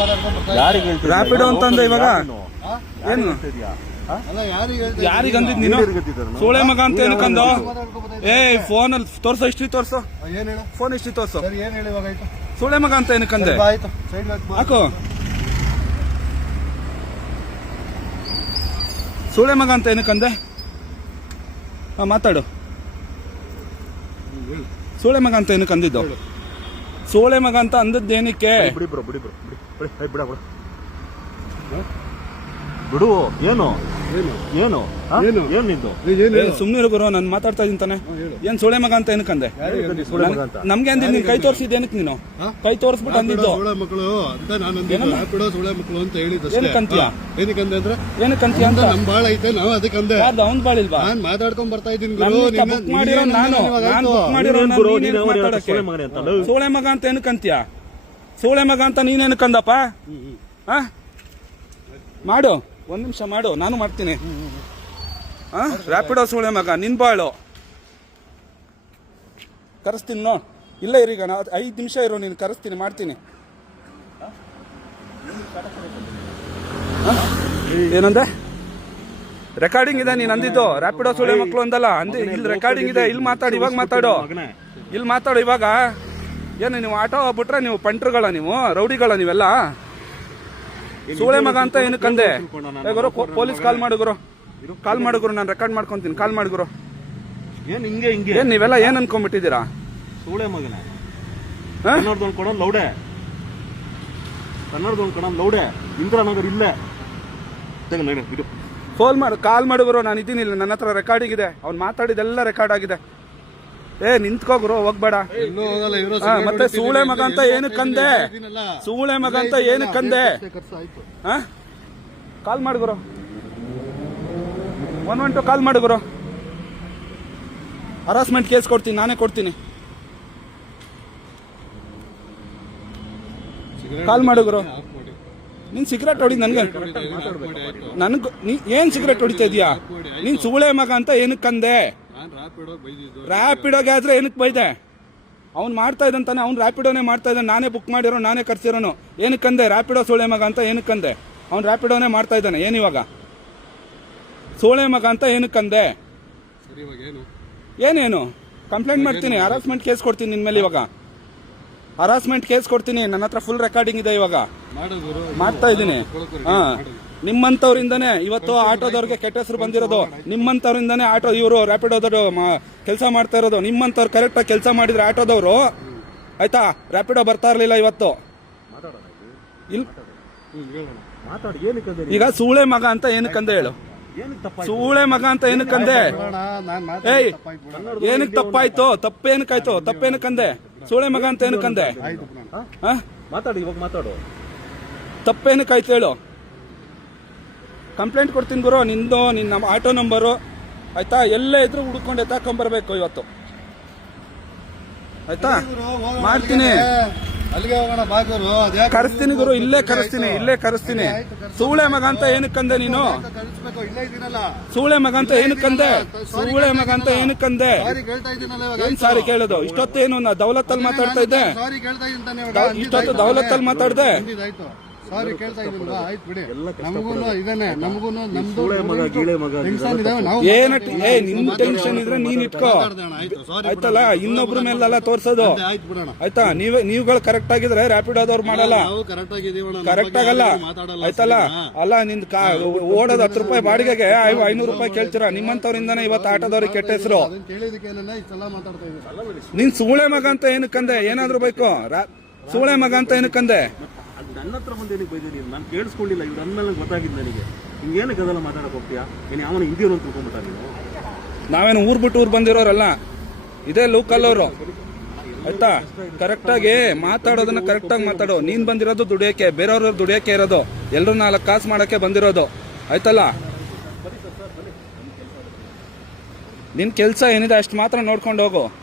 ಅಂತಂದ ಯಾರಿಗೆ ಅಂತಂದ್ರೆ ಇವಾಗ? ಏನು? ಯಾರಿಗೆ ಅಂದಿದ್ ನೀನು? ಸೋಳೆ ಮಗ ಅಂತ ಏನಕ್ಕಂದು ಏ ಫೋನ್ ಅಲ್ಲಿ ತೋರ್ಸೋ ಹಿಸ್ಟ್ರಿ ತೋರ್ಸೋ. ಫೋನ್ ಹಿಸ್ಟ್ರಿ ತೋರ್ಸೋ. ಸೋಳೆ ಮಗ ಅಂತ ಏನಕ್ಕಂದೆ ಸರಿ, ಆಯ್ತು. ಸೈಡ್ ಹಾಕು. ಸೋಳೆ ಮಗ ಅಂತ ಏನಕ್ಕಂದೆ ಹಾ ಮಾತಾಡು. ಸೋಳೆ ಮಗ ಅಂತ ಏನಕ್ಕೆ ಅಂದಿದ್ದು ಸೋಳೆ ಮಗ ಅಂತ ಅಂದದ್ದು ಏನಕ್ಕೆ ಬಿಡಿ ಬ್ರೋ ಬಿಡಿ ಬ್ರೋ ಬಿಡಿ. ಬಿಡಿ ಬಿಡ ಬಿಡ. ಬಿಡು ಏನು? ಏನು? ಏನು? ಹಾ? ಏನು? ಏನ್ ನಿಂದು? ಸುಮ್ಮನೆ ಗುರು ನಾನು ಮಾತಾಡ್ತಾ ಇದೀನಿ ತಾನೆ. ಏನ್ ಸೋಳೆ ಮಗ ಅಂತ ಏನಕ್ಕಂದೆ ಯಾರಿಗೆ ಹೇಳ್ತಿ ಸುಳ್ಳೆ ಮಗ ಅಂತ? ನಮ್ಗೆ ಅಂದಿದ್ದು ನೀನ್ ಕೈ ತೋರಿಸಿದ್ದು ಏನಕ್ಕೆ ನೀನು? ಹಾ? ಕೈ ತೋರಿಸ್ಬಿಟ್ಟು ಅಂದಿದ್ದು? ಸುಳೆ ಮಕ್ಕಳು ಅಂತ ನಾನು ಅಂದಿದ್ದು. ಏನಮ್ಮ? ಸುಳೆ ಮಕ್ಕಳು ಅಂತ ಹೇಳಿದ್ದು ಏನಕ್ಕಂತೀಯ? ಏನಕ್ಕಂದೆ ಅಂದ್ರೆ? ಏನಕ್ಕಂತೀಯ ಅಂತ? ನಮ್ ಬಾಳ ಐತೆ ನಾವು ಅದಕ್ಕೆ ಅಂದೆ ಯಾರ್ದು? ಅವ್ನ್ ಬಾಳಿಲ್ವಾ ನಾನ್ ಮಾತಾಡ್ಕೊಂಡ್ ಬರ್ತಾ ಇದ್ದೀನಿ ನನ್ ಗುರು ಇಷ್ಟ book ಮಾಡಿರೋ ನಾನು. ನಾನ್ book ಮಾಡಿರೋ ನೀನೇನ್ ನಾನು ಗುರು, ನೀನ್ ನೀನ್ ಏನಕ್ಕೆ ಯಾವಾಗ ಮಾತಾಡಕ್ಕೆ? ಸೋಳೆ ಮಗನೇ ಅಂತ? ಲೋ. ಸೋಳೆ ಮಗ ಅಂತ ಏನಕ್ಕಂತೀಯ ಸೋಳೆ ಮಗ ಅಂತ ನೀನೇನಕ್ಕಂದಪ್ಪ ಹಾ ಮಾಡು ಒಂದು ನಿಮಿಷ ಮಾಡು ನಾನು ಮಾಡ್ತೀನಿ. ಹಾ ರ್ಯಾಪಿಡೋ ಸೋಳೆ ಮಗ ನಿನ್ ಬಾಳು. ಕರೆಸ್ತೀನಿ ನೋ ಇಲ್ಲ ಇರೀಗ ನಾ ಐದು ನಿಮಿಷ ಇರೋ ನೀನು ಕರೆಸ್ತೀನಿ ಮಾಡ್ತೀನಿ? ಏನಂದೆ? ರೆಕಾರ್ಡಿಂಗ್ ಇದೆ ನೀನು ಅಂದಿದ್ದು. ರ್ಯಾಪಿಡೋ ಸುಳೆ ಮಕ್ಕಳು ಅಂದಲ್ಲ ಅಂದಿ. ಇಲ್ಲಿ ರೆಕಾರ್ಡಿಂಗ್ ಇದೆ ಇಲ್ಲಿ ಮಾತಾಡು ಇವಾಗ ಮಾತಾಡು. ಇಲ್ಲಿ ಮಾತಾಡು ಇವಾಗ. ಏನು ನೀವು ಆಟೋ ಬಿಟ್ರೆ ನೀವು ಪಂಟ್ರುಗಳ ನೀವು ರೌಡಿಗಳ ನೀವೆಲ್ಲ? ಸೂಳೆ ಮಗ ಅಂತ ಏನು ಕಂದೆ? ಗುರು ಪೊಲೀಸ್ ಕಾಲ್ ಮಾಡು ಗುರು. ಕಾಲ್ ಮಾಡು ಗುರು ನಾನು ರೆಕಾರ್ಡ್ ಮಾಡ್ಕೊಂತೀನಿ. ಕಾಲ್ ಮಾಡು ಗುರು. ಏನ್ ಹಿಂಗೆ ಹಿಂಗೆ? ಏನ್ ನೀವೆಲ್ಲ ಏನ್ ಅನ್ಕೊಂಡ್ಬಿಟ್ಟಿದ್ದೀರಾ? ಸೂಳೆ ಮಗನೇ. ಲೌಡೆ. ಲೌಡೆ. ಇಂದ್ರಾನಗರ್ ಇಲ್ಲೇ. ಫೋನ್ ಮಾಡು ಕಾಲ್ ಮಾಡು ಗುರು. ನಾನು ಇದ್ದೀನಿ ಇಲ್ಲಿ ನನ್ನ ಹತ್ರ ಇದೆ ಅವ್ನು ಮಾತಾಡಿದೆಲ್ಲ ರೆಕಾರ್ಡ್ ಆಗಿದೆ. ಏ ನಿಂತ್ಕೋಗ್ರು ಹೋಗ್ಬೇಡ. ಮತ್ತೆ ಸೂಳೆ ಮಗ ಅಂತ ಏನಕ್ಕಂದೆ ಸೂಳೆ ಮಗ ಅಂತ ಏನು ಕಂದೆ? ಕಾಲ್ ಮಾಡು ಗುರು. ಒನ್ ಒನ್ ಟು ಕಾಲ್ ಮಾಡು ಗುರು. ಹರಾಸ್ಮೆಂಟ್ ಕೇಸ್ ಕೊಡ್ತೀನಿ ನಾನೇ ಕೊಡ್ತೀನಿ. ಕಾಲ್ ಮಾಡು ಗುರು. ಆಫ್ ಮಾಡಿ. ನೀನ್ ಸಿಗರೇಟ್ ಹೊಡಿ ನನ್ಗೆ. ನನ್ಗ ನೀ ಏನ್ ಸಿಗರೇಟ್ ಹೊಡಿತಾ ಇದೀಯಾ? ನೀನ್ ಸೂಳೆ ಮಗ ಅಂತ ಏನಕ್ಕಂದೆ ರ್ಯಾಪಿಡೋ ಆದ್ರೆ ಏನಕ್ಕೆ ಬೈದೆ? ಅವ್ನು ಮಾಡ್ತಾ ಇದ್ದಂತಾನೆ ಅವ್ನು ರ್ಯಾಪಿಡೋನೇ ಮಾಡ್ತಾ ಇದ್ದಾನೆ ನಾನೇ ಬುಕ್ ಮಾಡಿರೋ ನಾನೇ ಕರ್ಸಿರೋನು. ಏನಕ್ಕಂದೆ ರ್ಯಾಪಿಡೋ ಸೋಳೆ ಮಗ ಅಂತ ಏನಕ್ಕಂದೆ ಅವ್ನು ರ್ಯಾಪಿಡೋನೇ ಮಾಡ್ತಾ ಇದ್ದಾನೆ ಏನಿವಾಗ ಸೋಳೆ ಮಗ ಅಂತ ಏನಕ್ಕಂದೆ ಏನೇನು? ಕಂಪ್ಲೇಂಟ್ ಮಾಡ್ತೀನಿ ಹರಾಸ್ಮೆಂಟ್ ಕೇಸ್ ಕೊಡ್ತೀನಿ ನಿನ್ಮೇಲೆ ಇವಾಗ. ಹರಾಸ್ಮೆಂಟ್ ಕೇಸ್ ಕೊಡ್ತೀನಿ ನನ್ನ ಹತ್ರ ಫುಲ್ ರೆಕಾರ್ಡಿಂಗ್ ಇದೆ ಇವಾಗ. ಮಾಡ್ತಾ ಇದ್ದೀನಿ. ಹಾ. ನಿಮ್ಮಂತವ್ರಿಂದಾನೇ ಇವತ್ತು ಆಟೋದವ್ರಿಗೆ ಕೆಟ್ಟ ಹೆಸರು ಬಂದಿರೋದು. ನಿಮ್ಮಂತವರಿಂದನೇ ಆಟೋ ಇವರು ರ್ಯಾಪಿಡೋದವರು ಕೆಲಸ ಮಾಡ್ತಾ ಇರೋದು. ನಿಮ್ಮಂತವ್ರು ಕರೆಕ್ಟಾಗಿ ಕೆಲಸ ಮಾಡಿದ್ರೆ ಆಟೋದವರು ಆಯ್ತಾ? ರ್ಯಾಪಿಡೋ ಬರ್ತಾ ಇರಲಿಲ್ಲ ಇವತ್ತು. ಇಲ್ ಈಗ ಸೂಳೆ ಮಗ ಅಂತ ಏನಕ್ಕಂದೆ ಹೇಳು? ಸೂಳೆ ಮಗ ಅಂತ ಏನಕ್ಕಂದೆ ಏಯ್ ಏನಕ್ ತಪ್ಪಾಯ್ತು? ಬಿಡೋಣ ಏನಕ್ಕೆ ತಪ್ಪಾಯ್ತು ತಪ್ಪೇನಕ್ಕಾಯ್ತು ತಪ್ಪೇನಕ್ಕಂದೆ ಸೂಳೆ ಮಗ ಅಂತ ಏನಕ್ಕಂದೆ ಮಾತಾಡು ಇವಾಗ ಮಾತಾಡು. ತಪ್ಪೇನಕ್ಕಾಯ್ತು ಹೇಳು? ಕಂಪ್ಲೇಂಟ್ ಕೊಡ್ತೀನಿ ಗುರು ನಿಂದು ನಿನ್ನ ಆಟೋ ನಂಬರು ಆಯ್ತಾ? ಎಲ್ಲೇ ಇದ್ರು ಹುಡ್ಕೊಂಡು ಎತ್ತಾಕೊಂಬರ್ಬೇಕು ಇವತ್ತು. ಆಯ್ತಾ? ಮಾಡ್ತೀನಿ. ಕರೆಸ್ತೀನಿ ಗುರು ಇಲ್ಲೇ ಕರೆಸ್ತೀನಿ ಇಲ್ಲೇ ಕರೆಸ್ತೀನಿ. ಸೂಳೆ ಮಗ ಅಂತ ಏನಕ್ಕಂದೆ ನೀನು? ಸೂಳೆ ಮಗ ಅಂತ ಏನಕ್ಕಂದೆ ಸೂಳೆ ಮಗ ಅಂತ ಏನಕ್ಕಂದೆ ಏನ್ ಸಾರಿ ಕೇಳೋದು? ಇಷ್ಟೊತ್ತೇನು ನಾ ದೌಲತ್ತಲ್ಲಿ ಮಾತಾಡ್ತಾ ಇದ್ದೆ. ಇಷ್ಟೊತ್ತು ದೌಲತ್ತಲ್ಲಿ ಮಾತಾಡ್ದೆ. ಸಾರಿ ಕೇಳ್ತಾ ಇದ್ದೀನಲ್ಲ ಆಯ್ತು ಬಿಡಿ. ನಮಗೂನು ಇದೇನೆ ನಮಗೂನು ನಮ್ದು ಸೂಳೆ ಮಗ ಗೀಳೆ ಮಗ ಟೆನ್ಷನ್ ಇದಾವೆ ನಾವು ಏನ ಏ ನಿನ್ ಟೆನ್ಷನ್ ಇದ್ರೆ ನೀನ್ ಇಟ್ಕೋ. ಆಯ್ತಲ್ಲ ಇನ್ನೊಬ್ರ ಮೇಲೆಲ್ಲ ತೋರ್ಸೋದು. ಆಯ್ತು ಬಿಡೋಣ. ಆಯ್ತಾ ನೀವ್ ನೀವುಗಳು ಕರೆಕ್ಟ್ ಆಗಿದ್ರೆ ರ್ಯಾಪಿಡೋದವ್ರು ಮಾಡಲ್ಲ. ನಾವು ಕರೆಕ್ಟ್ ಆಗಲ್ಲ. ಮಾತಾಡಲ್ಲ ಆಯ್ತಲ್ಲ? ಅಲ್ಲ ನಿನ್ ಕಾ ಓಡೋದು ಹತ್ತು ರೂಪಾಯಿ ಬಾಡಿಗೆಗೆ ಐನೂರು ರೂಪಾಯಿ ಕೇಳ್ತೀರಾ? ನಿಮ್ಮಂತವ್ರಿಂದಾನೆ ಇವತ್ತು ಆಟೋದವ್ರಿಗೆ ಕೆಟ್ಟ ಹೆಸರು. ನಿನ್ ಸೂಳೆ ಮಗ ಅಂತ ಏನಕ್ಕಂದೆ? ಏನಾದ್ರು ಬೇಕು? ಸೂಳೆ ಮಗ ಅಂತ ಏನಕ್ಕಂದೆ? ನನ್ನ ಹತ್ರ ಬಂದು ಏನಕ್ಕೆ ನೀನು ನಾನು ಕೇಳಿಸ್ಕೊಂಡಿಲ್ಲ. ಇವ್ರು ಅಂದ್ಮೇಲೆ ನಂಗೆ ಗೊತ್ತಾಗಿದ್ದು ನನಗೆ. ಹಿಂಗೆ ಏನಕ್ಕೆ ಅದೆಲ್ಲ ಮಾತಾಡಕ್ಕೆ ಹೋಗ್ತೀಯಾ? ನೀನು ಯಾವನ ಇದೆಯೋ ಅಂತ ತಿಳ್ಕೊಂಬಿಟ್ಟ ನೀನು? ನಾವೇನು ಊರ್ ಬಿಟ್ಟು ಊರ್ ಬಂದಿರೋರಲ್ಲ? ಇದೇ ಲೋಕಲ್ ಅವರು. ಆಯ್ತಾ? ಕರೆಕ್ಟಾಗಿ ಮಾತಾಡೋದನ್ನ ಕರೆಕ್ಟಾಗಿ ಮಾತಾಡೋ. ನೀನ್ ಬಂದಿರೋದು ದುಡಿಯೋಕೆ ಬೇರೆಯವ್ರ ದುಡಿಯೋಕೆ ಇರೋದು. ಎಲ್ಲರೂ ನಾಲ್ಕು ಕಾಸು ಮಾಡೋಕ್ಕೆ ಬಂದಿರೋದು. ಆಯ್ತಲ್ಲ? ನಿನ್ ಕೆಲಸ ಏನಿದೆ ಅಷ್ಟು ಮಾತ್ರ ನೋಡ್ಕೊಂಡು ಹೋಗು.